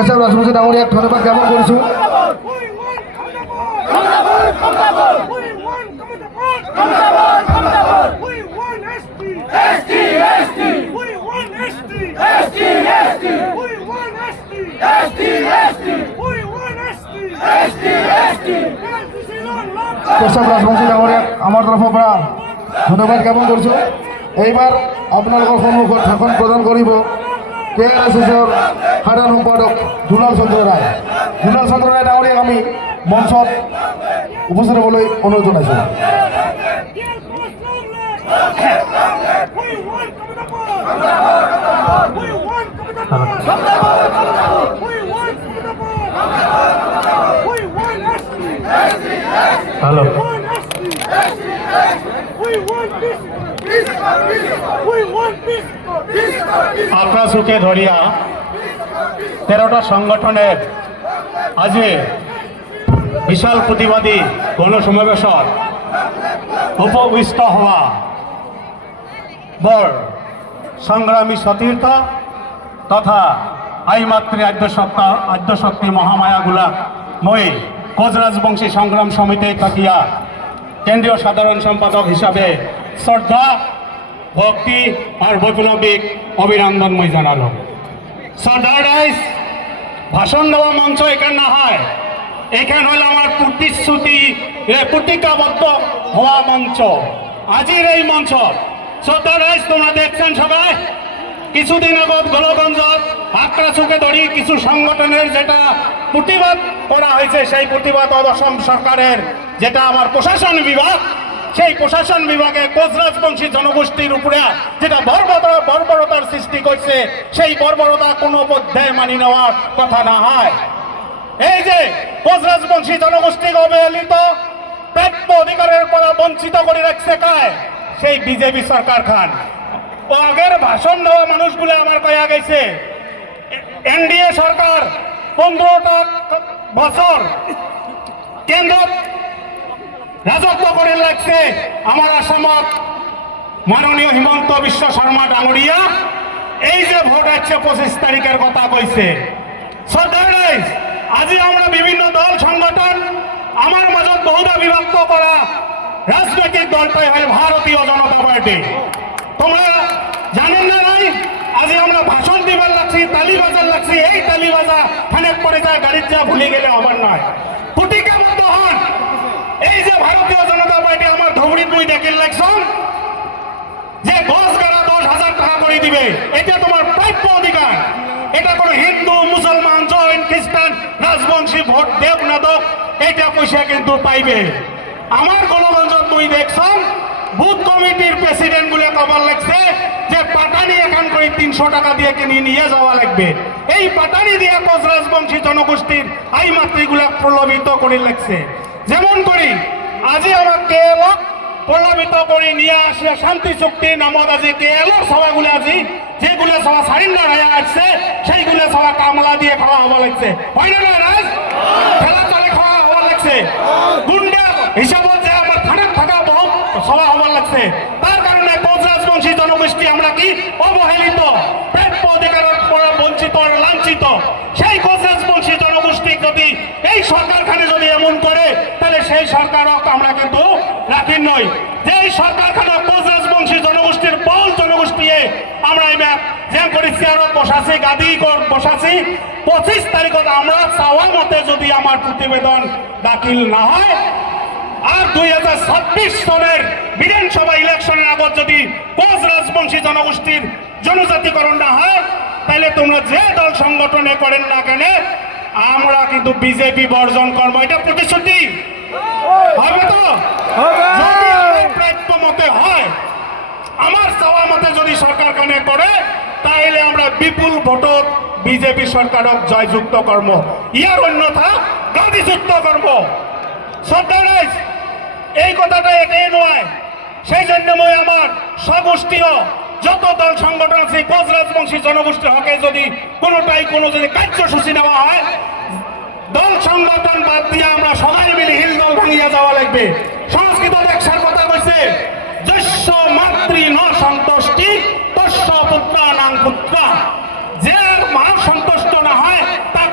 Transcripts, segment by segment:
কেশব রাজবংশী ডাঙরিয়াক ধন্যবাদ জ্ঞাপন কৰিছোঁ। কেশব রাজবংশী ডাঙরিয়াক আমাৰ তৰফৰ পৰা ধন্যবাদ জ্ঞাপন কৰিছোঁ। এইবাৰ আপোনালোকৰ সন্মুখত ভাষণ প্ৰদান কৰিব KRSSৰ সাধাৰণ সম্পাদক দুলাল চন্দ্ৰ ৰায়। দুলাল চন্দ্ৰ ৰায় ডাঙৰীয়াক আমি মঞ্চত উপস্থিত হ'বলৈ অনুৰোধ জনাইছোঁ। হ্যালো, আক্রাসুকে ধরিয়া 13টা সংগঠনের আজি বিশাল প্রতিবাদী গণসমাবেশত উপবিষ্ট হওয়া বর সংগ্রামী সতীর্থ তথা আইমাতৃ আদ্যশক্তি মহামায়াগুলা মই কোচ রাজবংশী সংগ্রাম সমিতি থাকিয়া কেন্দ্রীয় সাধারণ সম্পাদক হিসাবে শ্রদ্ধা ভক্তি আর বৈপ্লবিক অভিনন্দন মই জানালাম। শ্রদ্ধা রাইস ভাষণ দেওয়া মঞ্চ এখানে না হয়, এখানে হল আমার প্রতিশ্রুতি প্রতিজ্ঞাবদ্ধ হওয়া মঞ্চ। আজির এই মঞ্চ শ্রদ্ধা রাইস তোমরা দেখছেন সবাই, কিছুদিন আগত গোলগঞ্জত আক্রাসুকে ধরি কিছু সংগঠনের যেটা প্রতিবাদ করা হয়েছে, সেই প্রতিবাদ অসম সরকারের যেটা আমার প্রশাসন বিভাগ, সেই প্রশাসন বিভাগে কোচ রাজবংশী জনগোষ্ঠীর উপরে যেটা বর্বরতার সৃষ্টি করছে, সেই বর্বরতা কোনো পর্যায়ে মানি নেওয়ার কথা না হয়। এই যে কোচ রাজবংশী জনগোষ্ঠীকে অবহেলিত প্রাপ্য অধিকারের পর বঞ্চিত করে রাখছে কায়, সেই বিজেপি সরকার খান। ও আগের ভাষণ দেওয়া মানুষগুলো আমার কয়া গেছে এনডিএ সরকার 15টা বছর কেন্দ্র রাজত্ব করে লাগছে। আমার আসামত মাননীয় হিমন্ত বিশ্ব শর্মা ডাঙরিয়া এই যে ভোট আছে 25 তারিখের কথা কইছে। আজি আমরা বিভিন্ন দল সংগঠন আমার মাজত বহুটা বিভক্ত করা রাজনৈতিক দলটাই হয় ভারতীয় জনতা পার্টি। তোমরা জানেন না নাই, আজি আমরা ভাষণ দিবার লাগছি, তালি বাজার লাগছি, এই তালি বাজা খানেক পরে যায় গাড়ির যা ভুলে গেলে আমার নয়। প্রতিজ্ঞাবদ্ধ হন। এই যে ভারতীয় জনতা পার্টি আমার ধবড়িত বই দেখে লাগছন যে গছ গাড়া 10,000 টাকা করে দিবে, এটা তোমার প্রাপ্য অধিকার। এটা কোনো হিন্দু মুসলমান জৈন খ্রিস্টান রাজবংশী ভোট দেব না দোক, এটা পয়সা কিন্তু পাইবে। আমার গোলগঞ্জত তুই দেখছন বুথ কমিটির প্রেসিডেন্ট গুলো কবার লাগছে যে পাটানি এখান করে 300 টাকা দিয়ে কিনে নিয়ে যাওয়া লাগবে। এই পাটানি দিয়ে কোচ রাজবংশী জনগোষ্ঠীর আই মাতৃগুলা প্রলোভিত করে লাগছে। যেমন করি আজি আমার কেএল প্রলোভিত করে নিয়ে আসে শান্তি চুক্তি নামত আজি কেএল সভাগুলো আজি যেগুলো সভা সারিন্ডার হয়ে আসছে সেইগুলো সভা কামলা দিয়ে খাওয়া হওয়া লাগছে। হয় না রাজ খেলা চলে খাওয়া হওয়া লাগছে। গুন্ডা হিসাবত যে আমার থানার থাকা বহুত সভা হওয়ার লাগছে। তার কারণে কোচ রাজবংশী জনগোষ্ঠী আমরা কি অবহেলিত, প্রাপ্য অধিকারের পর বঞ্চিত লাঞ্ছিত। সেই কোচ রাজবংশী জনগোষ্ঠী যদি এই সরকার খানে যদি এমন করে তাহলে সেই সরকারও আমরা কিন্তু রাখি নই। যে এই সরকার খানে কোচ রাজবংশী জনগোষ্ঠীর বহু জনগোষ্ঠী আমরা যে করি চেয়ারত বসাছি, গাদি বসাছি। 25 তারিখত আমরা চাওয়া মতে যদি আমার প্রতিবেদন দাখিল না হয় আর 2026 সনের বিধানসভা ইলেকশনের আগত যদি কোচ রাজবংশী জনগোষ্ঠীর জনজাতিকরণ না হয় তাহলে তোমরা যে দল সংগঠনে করেন না কেন আমরা কিন্তু বিজেপি বর্জন করবো। এটা প্রতিশ্রুতি হবে তো? প্রাপ্য মতে হয়, আমার চাওয়া মতে যদি সরকার কানে করে তাহলে আমরা বিপুল ভোটত বিজেপি সরকারক জয়যুক্ত কর্ম, ইয়ার অন্যথা গাদিযুক্ত কর্ম। সরকারাইজ এই কথাটা এটাই নয়। সেই জন্য মই আমার স্বগোষ্ঠীয় যত দল সংগঠন আছে কোচ রাজবংশী জনগোষ্ঠীর হকে যদি কোনোটাই কোনো যদি কার্যসূচি নেওয়া হয়, দল সংগঠন বাদ দিয়ে আমরা সবাই মিলে হিল দল ভাঙিয়া যাওয়া লাগবে। সংস্কৃত দেখসার কথা কইছে যস্য মাতৃ ন সন্তুষ্টি তস্য পুত্রা নাং পুত্রা। যে মা সন্তুষ্ট না হয় তার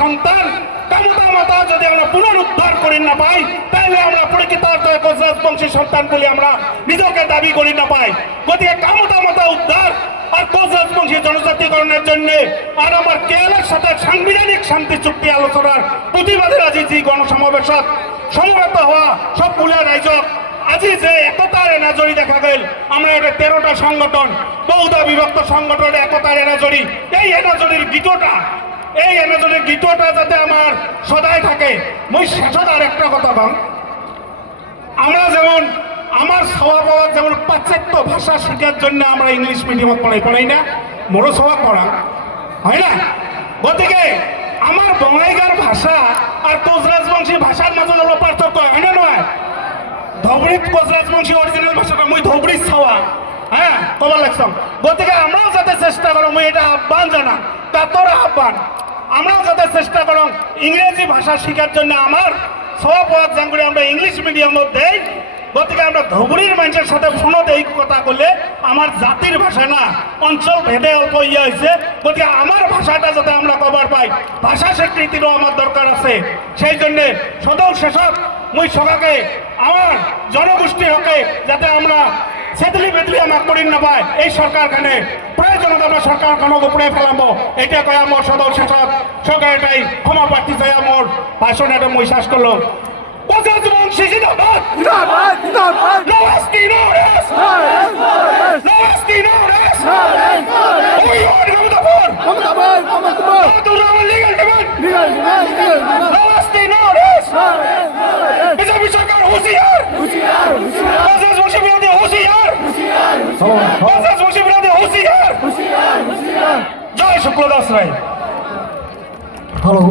সন্তান কামতা মাতা যদি আমরা পুনরুদ্ধার করি না পাই, তাহলে আমরা প্রকৃত অর্থে কোচ রাজবংশী সন্তান বলে আমরা নিজেকে দাবি করি না পাই। গতিকে কামতা মাতা উদ্ধার আর কোচ রাজবংশী জনজাতিকরণের জন্য আর আমার কেরলের সাথে সাংবিধানিক শান্তি চুক্তি আলোচনার প্রতিবাদের আজি যে গণসমাবেশত সমবেত হওয়া সবগুলা রাইজক আজি যে একতার এনাজরি দেখা গেল, আমরা এটা 13টা সংগঠন বহুদা বিভক্ত সংগঠনের একতার এনাজরি, এই এনাজরির গীতটা যাতে আমার সদাই থাকে। মই শেষত আর একটা কথা কম, আমরা যেমন আমার স্বভাব যেমন পাশ্চাত্য ভাষা শেখার জন্য আমরা ইংলিশ মিডিয়ামত পড়াই না, মোরও স্বভাব পড়া হয় না। গতিকে আমার বঙ্গাইগার ভাষা আর কোচ রাজবংশী ভাষার মাঝে হলো পার্থক্য, হয় না নয়? ধবরিত কোচ রাজবংশী অরিজিনাল ভাষাটা মই ধবরিত ছাওয়া, হ্যাঁ কবার লাগছাম। গতিকে আমরাও যাতে চেষ্টা করো, মই এটা আহ্বান জানা কাতর আহ্বান, আমরাও যাতে চেষ্টা করো ইংরেজি ভাষা শেখার জন্য আমার স্বভাব জানগুলি আমরা ইংলিশ মিডিয়ামত দেই। গতিকে আমরা ধবরির মানুষের সাথে ফোনত এই কথা বললে আমার জাতির ভাষা না, অঞ্চল ভেদে অল্প ইয়ে হয়েছে। গতিকে আমার ভাষাটা যাতে আমরা কবার পাই, ভাষা স্বীকৃতিরও আমার দরকার আছে। সেই জন্যে সদৌ শেষক মুই সকাকে আমার জনগোষ্ঠী হকে যাতে আমরা সেতলি বেতলি আমাক করি না পায়, এই সরকারখানে প্রয়োজনত আমরা সরকারখানক উপরে ফেলাবো, এটা কয় আমার সদৌ শেষক সরকার এটাই ক্ষমা প্রার্থী চাই। আমার ভাষণ এটা মই শেষ করলো। কোচ রাজবংশী জিন্দাবাদ, no ST, no rest, no ST, no rest, we want Kamutapur, legal demand, no ST, no rest, BJP সরকার হুঁশিয়ার, কোচ রাজবংশী বিরোধী হুঁশিয়ার, কোচ রাজবংশী বিরোধী হুঁশিয়ার। জয় শুক্লদাস রায়। হ্যালো।